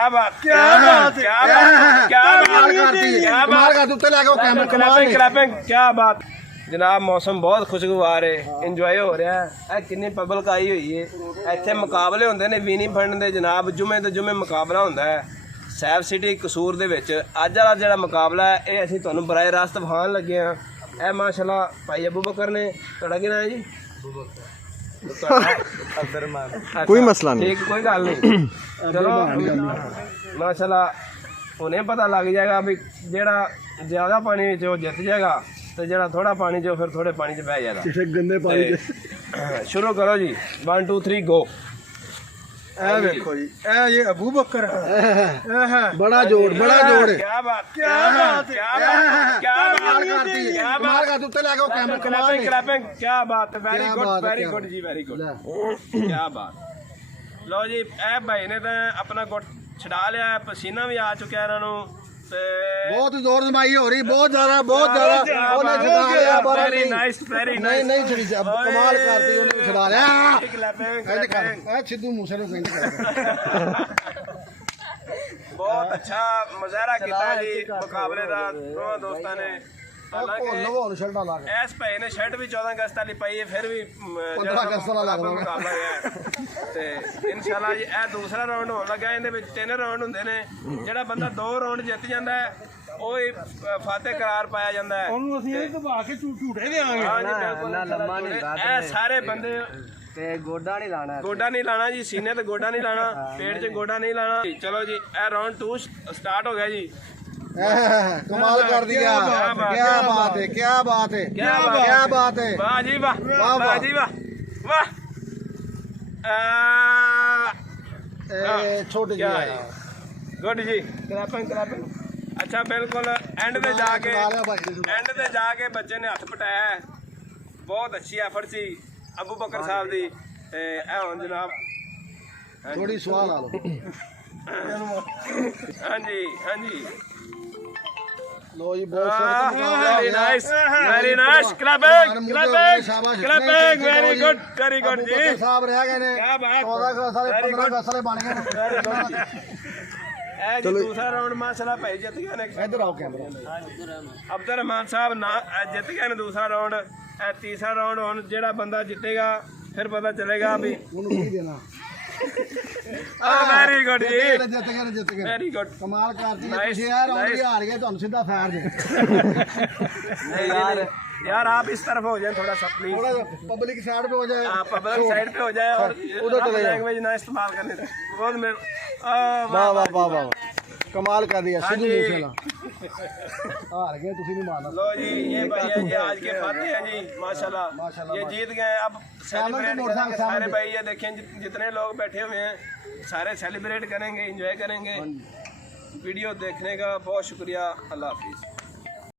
क्या बात क्या बात क्या बात क्या बात क्या बात जनाब। मौसम बहुत खुशगवार है, इंजॉय हो रहा है। कितनी पब्लिक आई हुई है। इतने मुकाबले होंगे ने वीनी फंड के जनाब, जुमे तो जुमे मुकाबला होंदा है सैफ सिटी कसूर दे विच। अज वाला जिहड़ा मुकाबला है ये असीं तुहानूं बराए रास्त विखाण लगे हैं। ए माशाल्लाह भाई अबू बकर ने, तुहाडा की नाम है जी? कोई मसला नहीं, ठीक, कोई गल नहीं। चलो माशाल्लाह उन्हें पता लग जाएगा भी जेड़ा ज्यादा पानी जो जित जाएगा तो जेड़ा थोड़ा पानी जो फिर थोड़े पानी च बह जाएगा। गंदे पानी शुरू करो जी, 1 2 3 गो। देखो जी, ये अबू बकर बड़ा जोड़, बड़ा जोड़। क्या बात क्या बात क्या बात क्या बात क्या बात। वेरी गुड जी, वेरी गुड, क्या बात। लो जी, ए भाई ने तो अपना गुट छड़ा लिया, पसीना भी आ चुका है इन्हों। बहुत जोर जमाई हो रही, बहुत ज्यादा वेरी नाइस, वेरी नहीं नहीं छड़ी कमाल करती, उन्हें छड़ा लिया सिद्धू मूसे नु बहुत अच्छा मुजाहरा किया जी मुकाबले का दोनों दोस्तों ने। इस भाई ने शर्ट भी 14 अगस्त वाली पाई है, फिर भी 15 अगस्त वाला मुकाबला है। इंशाल्लाह जी यह दूसरा राउंड होने लगा। इहदे 3 राउंड होंदे ने, जिहड़ा बंदा 2 राउंड जित जाता है वो ही फाते करार पाया जाता है। सारे बंदे गोडा नहीं लाना, गोडा नहीं लाना जी, सीने ते गोडा नहीं लाना, पेट च गोडा नहीं लाना। चलो जी, ए राउंड 2 स्टार्ट हो गया जी। कमाल कर दिया, क्या बात है, क्या बात है, क्या बात है, वाह जी वाह, वाह जी वाह, वाह। छोटे जी गुड जी, क्लैपिंग क्लैपिंग। अच्छा बिल्कुल एंड ते जाके बच्चे ने हथ पटाया है। बहुत अच्छी एफर्ट सी अबू बकर साहब दी। हुण जनाब थोड़ी सवाल आ लो। हाँ जी, हाँ जी, लो जी, बहुत very nice, very nice, clapping clapping clapping, very good, very good जी। साहब रह गए ने, क्या बात, 14 साल 15 साल बन गए। जी दूसरा राउंड माशाल्लाह भाई जित गए ने। इधर आओ कैमरा। अब्दुल रहमान साहब ना जित गए ने दूसरा राउंड। तीसरा राउंड हुण जेड़ा बंदा जितेगा फिर पता चलेगा भी उन्होंने की देना। वेरी गुड जी, जित गए वेरी गुड, कमाल करती है। यार ऑलरेडी हार गए, तुहानू सीधा फायर दे। नहीं यार आप इस तरफ हो जाए थोड़ा सा प्लीज, थोड़ा पब्लिक साइड पे हो जाए, पब्लिक साइड पे हो जाए और उधर चले लैंग्वेज ना इस्तेमाल करने दे। बहुत में वाह वाह वाह वाह, कमाल कर दिया सिद्धू मूसेवाला। हार गए, तुसी नहीं मारना। लो जी, ये भाई है जी आज के फाते हैं जी माशाल्लाह, ये जीत गए। अब सेलिब्रेट करेंगे सारे भाई, ये देखें जितने लोग बैठे हुए हैं सारे सेलिब्रेट करेंगे, एंजॉय करेंगे। वीडियो देखने का बहुत शुक्रिया, अल्लाह हाफिज़।